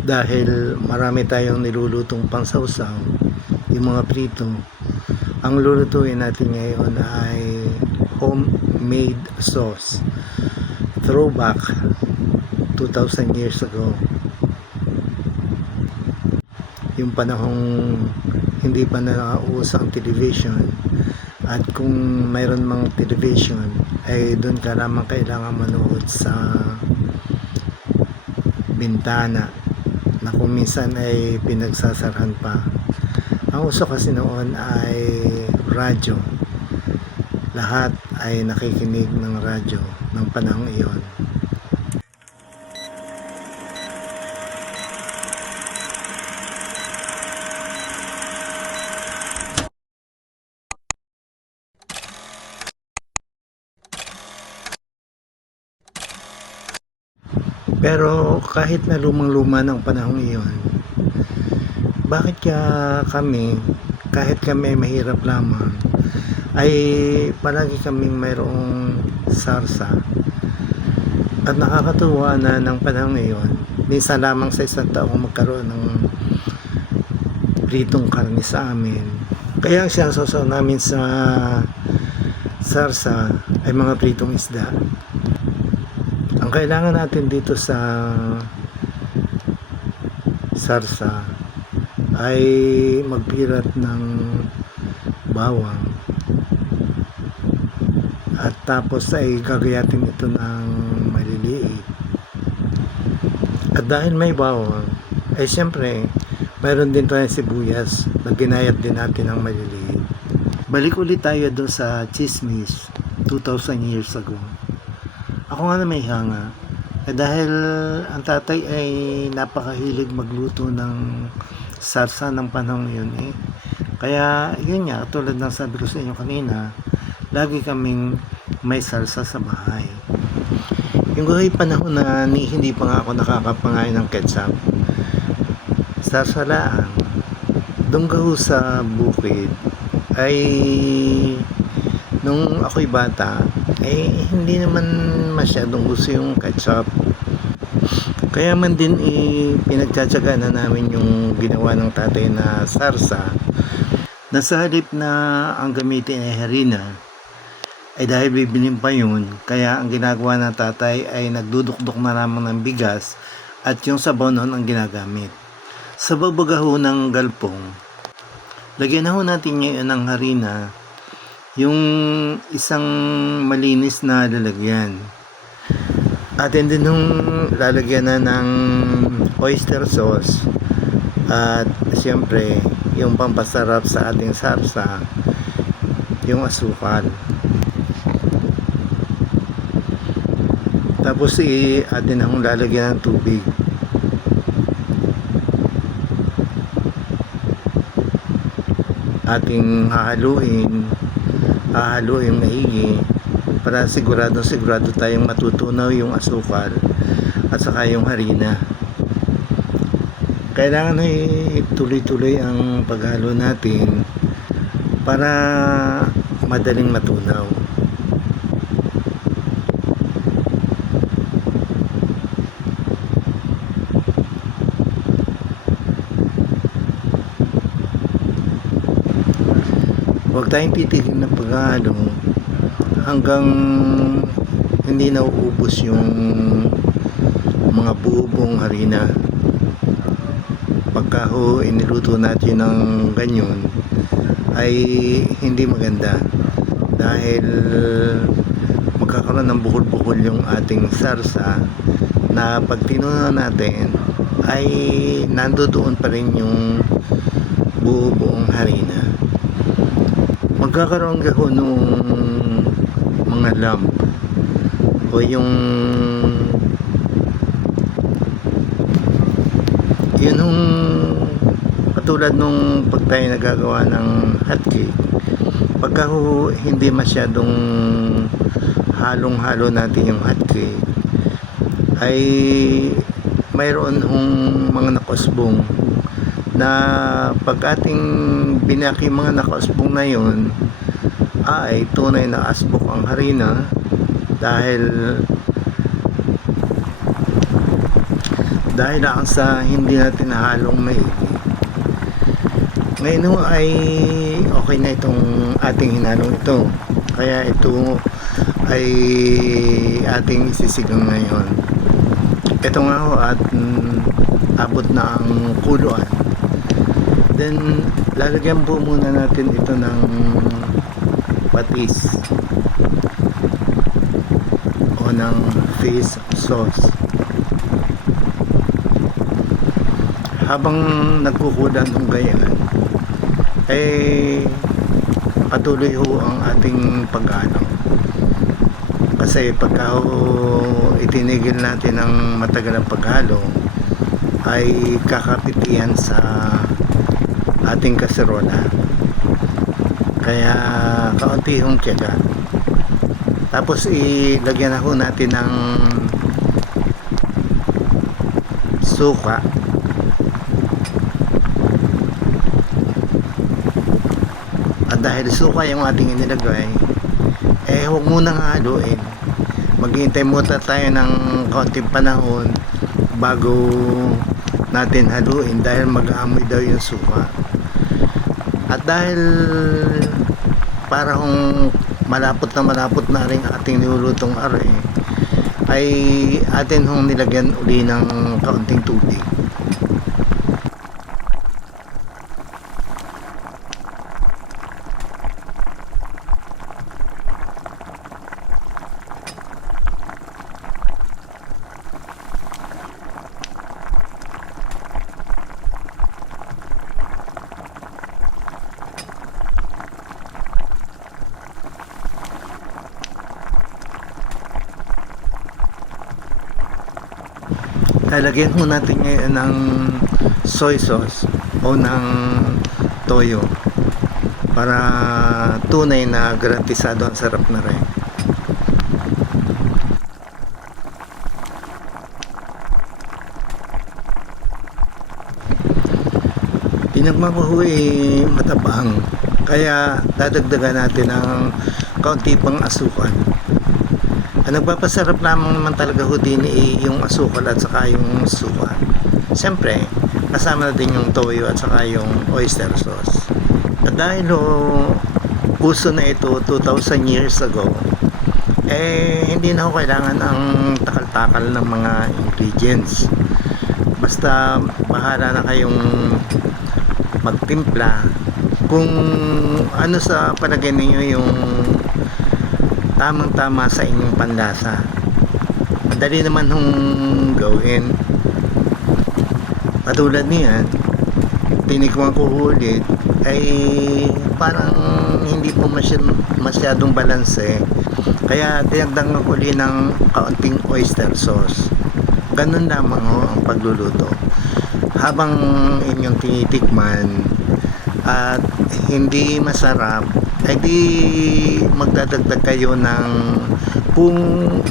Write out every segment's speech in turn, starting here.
dahil marami tayong nilulutong pangsawsaw, yung mga prito. Ang lulutuin natin ngayon ay homemade sauce, throwback 2,000 years ago, yung panahong hindi pa nauuso ang television, at kung mayroon mang television ay doon ka lamang kailangan manood sa bintana na kung minsan ay pinagsasarhan pa. Ang uso kasi noon ay radyo, lahat ay nakikinig ng radyo ng panahong iyon. Pero kahit na lumang-luma ng panahong iyon, bakit kaya kami, kahit kami ay mahirap lamang, ay palagi kaming mayroong sarsa? At nakakatuwa na ng panahong iyon, minsan lamang sa isang taong magkaroon ng pritong karne sa amin. Kaya ang sinasasaw namin sa sarsa ay mga pritong isda. Ang kailangan natin dito sa sarsa ay magpirat ng bawang, at tapos ay gagayatin ito ng maliliit. At dahil may bawang, ay siyempre mayroon din tayong sibuyas na ginayat din natin ng maliliit. Balik ulit tayo doon sa chismis 2,000 years ago. Ako nga na may hanga, dahil ang tatay ay napakahilig magluto ng sarsa ng panahon yun eh. Kaya yun nga, tulad ng sabi ko sa inyo kanina, lagi kaming may sarsa sa bahay. Yung guhay panahon na hindi pa nga ako nakakapangain ng ketchup, sarsa lang. Doon gaho sa bukid ay nung ako'y bata, eh hindi naman masyadong gusto yung ketchup. Kaya man din pinagtsatsagaan na namin yung ginawa ng tatay na sarsa, na sa halip na ang gamitin ay harina, ay dahil bibilin pa yun, kaya ang ginagawa ng tatay ay nagdudukdok na lamang ng bigas at yung sabaw noon ang ginagamit. Sa babagaho ng galpong, lagyan na ho natin ngayon ng harina, yung isang malinis na lalagyan. Atin din nung lalagyan na ng oyster sauce, at siyempre yung pampasarap sa ating sarsa, yung asukal. Tapos atin na hong lalagyan ng tubig. Ating hahaluin maigi para sigurado tayong matutunaw yung asukal at saka yung harina. Kailangan ay tuloy-tuloy ang paghalo natin para madaling matunaw. Huwag tayong titigil ng paghahalo hanggang hindi nauubos yung mga buo-buong harina. Pagka iniluto natin ng ganyan ay hindi maganda, dahil magkakaroon ng buhol-buhol yung ating sarsa, na pag tinunan natin ay nandoon pa rin yung buo-buong harina. Magkakaroon gaho nung mga lump o yung nung katulad nung pag tayo nagagawa ng hotcake, pagka hindi masyadong halong-halo natin yung hotcake, ay mayroon hong mga nakasbong na pag ating binaki mga nakaasbong na yun, ay tunay na asbok ang harina, dahil dahil lang sa hindi natin nahalong maigi. Ngayon ho ay okay na itong ating hinalong ito, kaya ito ay ating isisigang ngayon. Ito nga ho at abot na ang kuluan. Then lalagyan po muna natin ito ng patis o ng fish sauce. Habang nagkukulan ng ganyan, patuloy ho ang ating pag-ano. Kasi pagka itinigil natin ang matagal ang paghalo, ay kakapitihan sa ating kaserola. Kaya kaunti hong tiyaga. Tapos ilagyan na ho natin ng suka. At dahil suka yung ating inilagay, huwag munang haluin. Maghihintay muna tayo ng kaunting panahon bago natin haluin dahil mag-aamoy daw yung suka. At dahil parang malapot na rin ating nilulutong are, ay atin hong nilagyan uli ng kaunting tubig. Lalagyan mo natin ngayon ng soy sauce o ng toyo para tunay na garantisado ang sarap na rin. Tinagma ko matabang, kaya dadagdagan natin ng kaunti pang asukal. Ang nagpapasarap lamang naman talaga ho din yung asukal at saka yung suka. Siyempre, kasama na din yung toyo at saka yung oyster sauce. At dahil uso na ito 2,000 years ago, hindi na ho kailangan ang takal-takal ng mga ingredients. Basta bahala na kayong magtimpla kung ano sa palagay ninyo yung tamang-tama sa inyong panlasa. Madali naman hong gawin. Patulad niyan, tinikman ko ulit, ay parang hindi po masyadong balanse. Kaya dinagdagan ko ulit ng kaunting oyster sauce. Ganun lamang ang pagluluto. Habang inyong tinitikman at hindi masarap, ay di magdadagdag kayo ng kung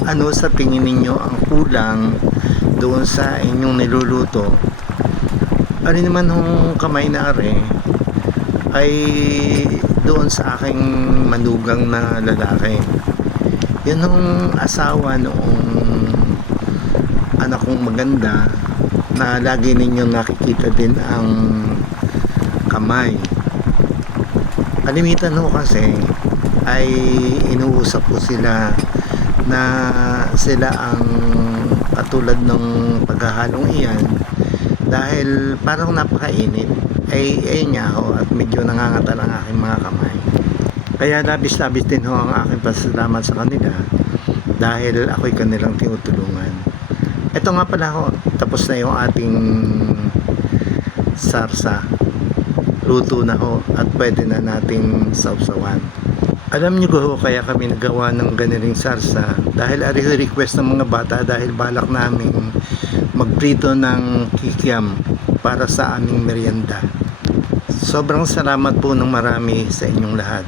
ano sa tingin ninyo ang kulang doon sa inyong niluluto. Ari naman hong kamay na are ay doon sa aking manugang na lalaki. Yun hong asawa noong anak kong maganda na lagi ninyong nakikita din ang kamay. Kalimitan ho kasi ay inuusap ko sila na sila ang katulad ng paghahalong iyan dahil parang napakainit ay niya ho at medyo nangangata ng aking mga kamay. Kaya labis-labis din ho ang aking pasalamat sa kanila dahil ako'y kanilang tinutulungan. Ito nga pala ho, tapos na yung ating sarsa. Luto na ho at pwede na nating sausawan. Alam niyo ho kaya kami nagawa ng ganiling sarsa dahil ari request ng mga bata dahil balak namin magprito ng kikiam para sa aming merienda. Sobrang salamat po ng marami sa inyong lahat.